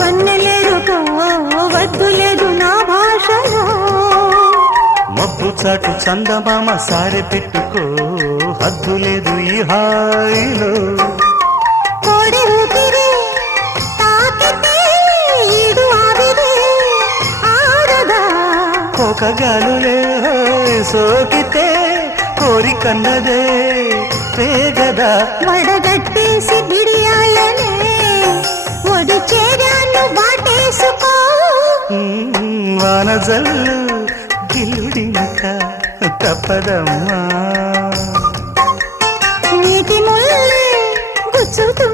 వన్నెలేరుకో వద్దు లేదు నా భాషలో మబ్బు చాటు చందమామ సారె పెట్టుకో హద్దు లేదు ఈ హాయిలో కోడి ఊపిరి తాకితే ఈడు ఆవిరి ఆరదా కోకగాలులే సోకితే కోరికన్నదే పేగదా వడగట్టేసి బిడియాలనే ఒడి చేరాను వాటేసుకో వానజల్లు గిల్లుడింక తప్పదమ్మా నీటి ముల్లే గుచ్చుతూ